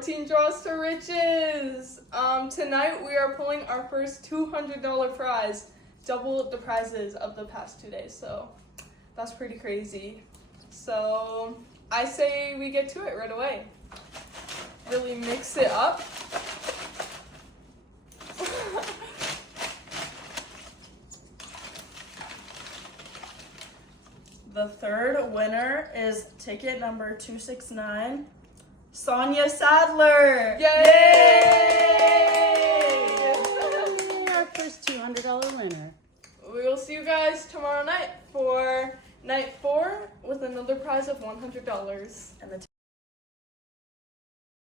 14 draws to riches. Tonight we are pulling our first $200 prize, double the prizes of the past 2 days. So that's pretty crazy. So I say we get to it right away. Really mix it up. The third winner is ticket number 269, Sonia Sadler. Yay! Our first $200 winner. We will see you guys tomorrow night for night 4 with another prize of $100. And the